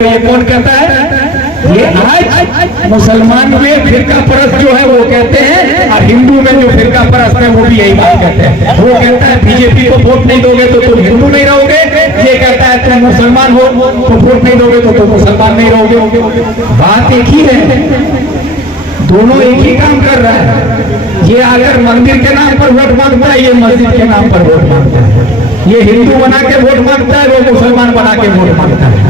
ये कौन कहता है? ये आज मुसलमान में फिरका परस्त जो है वो कहते हैं, और हिंदू में जो फिरका परस्त है वो भी यही बात कहते हैं। वो कहता है बीजेपी को वोट नहीं दोगे तो तुम हिंदू नहीं रहोगे, ये कहता है तुम मुसलमान हो तो वोट नहीं दोगे तो तुम मुसलमान नहीं रहोगे। बात एक ही है, दोनों एक ही काम कर रहा है। ये अगर मंदिर के नाम पर वोट मांगता है, ये मस्जिद के नाम पर वोट मांगता है। ये हिंदू बना के वोट मांगता है, वो मुसलमान बना के वोट मांगता है।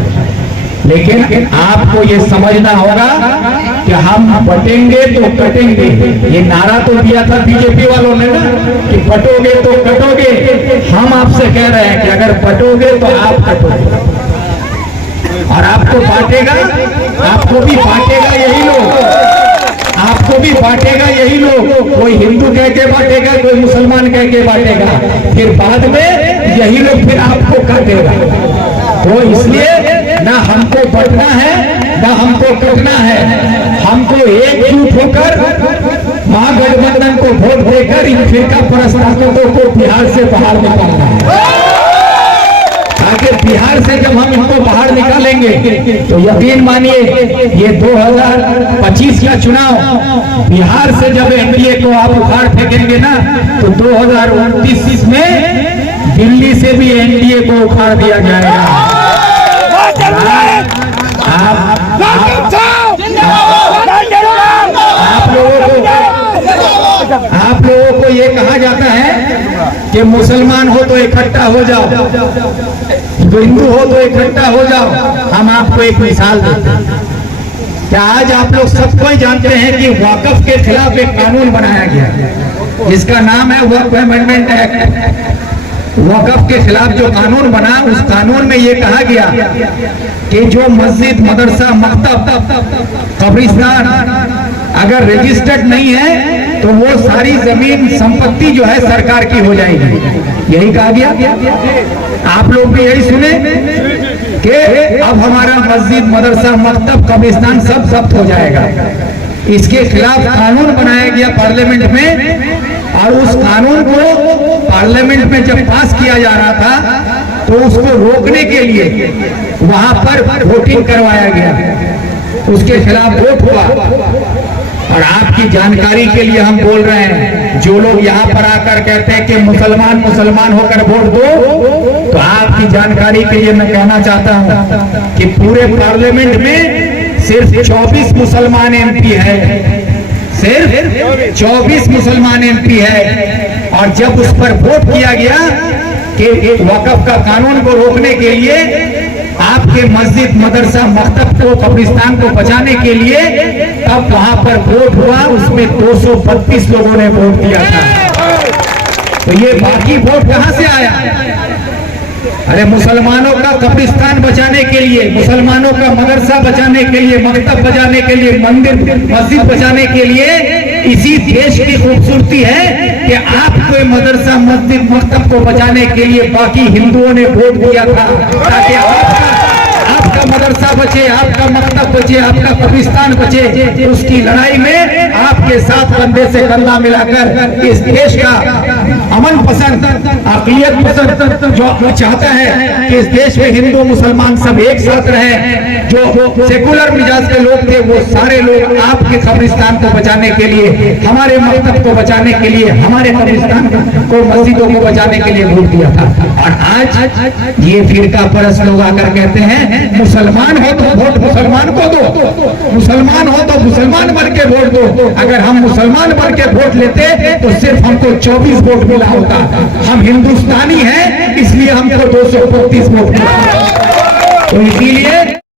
लेकिन आपको ये समझना होगा कि हम बटेंगे तो कटेंगे। ये नारा तो दिया था बीजेपी वालों ने ना कि बटोगे तो कटोगे। हम आपसे कह रहे हैं कि अगर बटोगे तो आप कटोगे, और आपको बांटेगा, आपको भी बांटेगा यही लोग, आपको भी बांटेगा यही लोग। कोई हिंदू कह के बांटेगा, कोई मुसलमान कह के बांटेगा, फिर बाद में यही लोग फिर आपको काटेगा। तो इसलिए ना हमको बटना है ना हमको कटना है, हमको एकजुट होकर महागठबंधन को वोट देकर इन फिरका परस्तों को बिहार से बाहर निकालना है। ताकि बिहार से जब हम इनको बाहर निकालेंगे तो यकीन मानिए ये 2025 का चुनाव बिहार से जब एनडीए को आप उखाड़ फेंकेंगे ना, तो 2029 में दिल्ली से भी एनडीए को उखाड़ दिया जाएगा। आप लोगों को ये कहा जाता है कि मुसलमान हो तो इकट्ठा हो जाओ, हिंदू हो तो इकट्ठा हो जाओ। हम आपको एक मिसाल देते हैं। क्या आज आप लोग सब कोई जानते हैं कि वक्फ के खिलाफ एक कानून बनाया गया जिसका नाम है वक्फ अमेंडमेंट एक्ट। वक्फ के खिलाफ जो कानून बना, उस कानून में ये कहा गया कि जो मस्जिद, मदरसा, मकतब, कब्रिस्तान अगर रजिस्टर्ड नहीं है तो वो सारी जमीन संपत्ति जो है सरकार की हो जाएगी। यही कहा गया। आप लोग भी यही सुने कि अब हमारा मस्जिद, मदरसा, मकतब, कब्रिस्तान सब जब्त हो जाएगा। इसके खिलाफ कानून बनाया गया पार्लियामेंट में, और उस कानून को पार्लियामेंट में जब पास किया जा रहा था तो उसको रोकने के लिए वहां पर वोटिंग करवाया गया, उसके खिलाफ वोट हुआ। और आपकी जानकारी के लिए हम बोल रहे हैं, जो लोग यहाँ पर आकर कहते हैं कि मुसलमान मुसलमान होकर वोट दो, तो आपकी जानकारी के लिए मैं कहना चाहता हूँ कि पूरे पार्लियामेंट में सिर्फ 24 मुसलमान एमपी है, सिर्फ 24 मुसलमान एमपी है। और जब उस पर वोट किया गया कि वक्फ का कानून को रोकने के लिए, आपके मस्जिद, मदरसा, मकतब को, कब्रिस्तान को बचाने के लिए, तब वहां पर वोट हुआ, उसमें 232 लोगों ने वोट दिया था। तो ये बाकी वोट कहां से आया? अरे मुसलमानों का कब्रिस्तान बचाने के लिए, मुसलमानों का मदरसा बचाने के लिए, मकतब बचाने के लिए, मंदिर मस्जिद बचाने के लिए। इसी देश की खूबसूरती है कि आपको मदरसा, मस्जिद, मकतब को बचाने के लिए बाकी हिंदुओं ने वोट दिया था, ताकि आपका मदरसा बचे, आपका मकतब बचे, आपका कब्रिस्तान बचे। उसकी लड़ाई में आपके साथ कंधे से कंधा मिलाकर इस देश का अमन पसंद, अक़लियत पसंद जो चाहता है कि इस देश में हिंदू मुसलमान सब एक साथ रहे, जो सेकुलर मिजाज के लोग थे वो सारे लोग आपके कब्रिस्तान को बचाने के लिए, हमारे मकतब को बचाने के लिए, हमारे कब्रिस्तान को, मस्जिदों को बचाने के लिए वोट दिया था। और आज ये फिरका परस्त लोग आकर कहते हैं मुसलमान हो तो वोट मुसलमान को दो, मुसलमान हो तो मुसलमान बन के वोट दो। अगर हम मुसलमान बन के वोट लेते तो सिर्फ हमको 24 वोट मिला होता। हम हिंदुस्तानी हैं इसलिए हमको 232 वोट मिला। तो इसीलिए